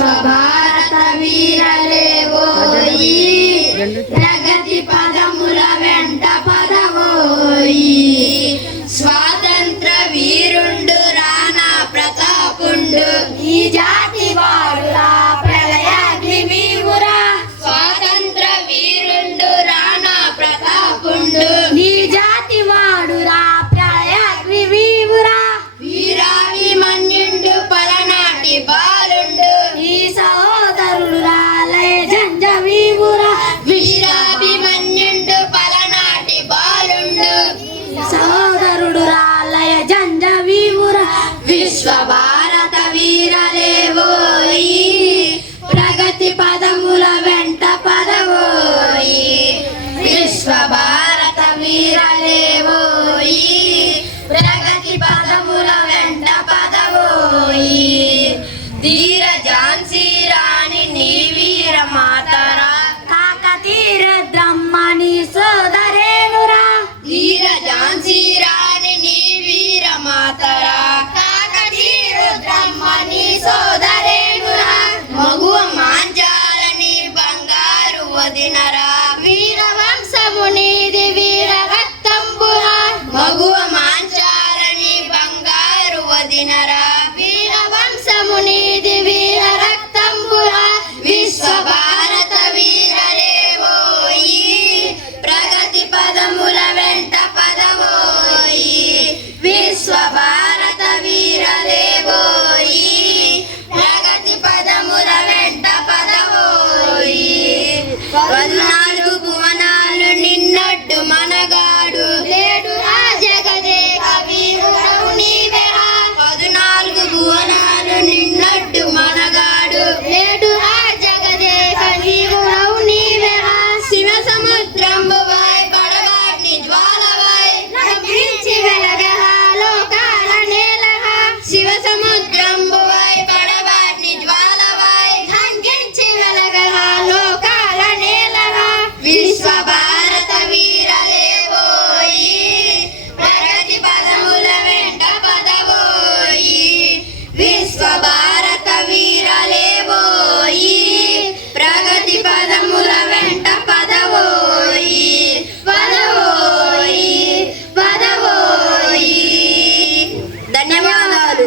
విశ్వభారత వీరలేవోయి ప్రగతి పదముల వెంట పదవోయి స్వాతంత్ర వీరుండు రాణా ప్రతాపుండు ఈ జాతి వారులా ప్రళయాగ్ని వీవురా స్వాతంత్ర వీరుండు రాణా ప్రతాపుండు ఈ జాతి వాడురా ప్రళయాగ్ని వీవురా వీరాభిమన్యుండు పలనాటి బాలుండు ఈ సహోదరుడు రాలయ జంజ వీవురా వీరాభిమన్యుండు పలనాటి బాలుండు సహోదరుడు రాలయ జంజ వీవురా విశ్వభారత వీరలేవోయి ప్రగతి పదముల వెంట పదవోయి విశ్వభారత వీరలేవోయి ప్రగతి పదముల వెంట పదవోయి ధీర ఝాన్సీ రాణి నీ వీర మాతరా కాకతీయ బ్రహ్మణి సోదరేనురా ధీర ఝాన్సీ రాణి నీ వీర మాతరా కాకతీయ బ్రహ్మణి సోదరేనురా మగువ మాంచాలని బంగారు వదినరా వీర వంశమునిది వీర రక్తంబురా మగువ మాంచాలని బంగారు వదినరా వీర వంశమునిది వీర రక్తంబురా విశ్వభారత వీరలేవోయి ప్రగతి పదముల వెంట పదవోయి విశ్వభారత వీరలేవోయి ప్రగతి పదముల వెంట పదవోయి 14 భువనాలు నిన్నట్టు మనగాడు లేడు జగదేక వీరుడవు నీవెరా 14 భువనాలు నిన్నట్టు మనగాడు లేడు జగదేక వీరుడవు నీవెరా శివ సముద్రంబువై పడవాటిని జ్వాలవై లంఘించి వెలగహ లోకాల నేలహ శివ సముద్రంబువై పడవాటిని జ్వాలవై లంఘించి వెలగహ లోకాల నేలహ విశ్వభారత వీరలేవోయి ప్రగతి పదముల వెంట పదవోయి విశ్వభారత వీరలేవోయి ప్రగతి పదముల వెంట పదవోయి పదవోయి పదవోయి ధన్యవాదాలు.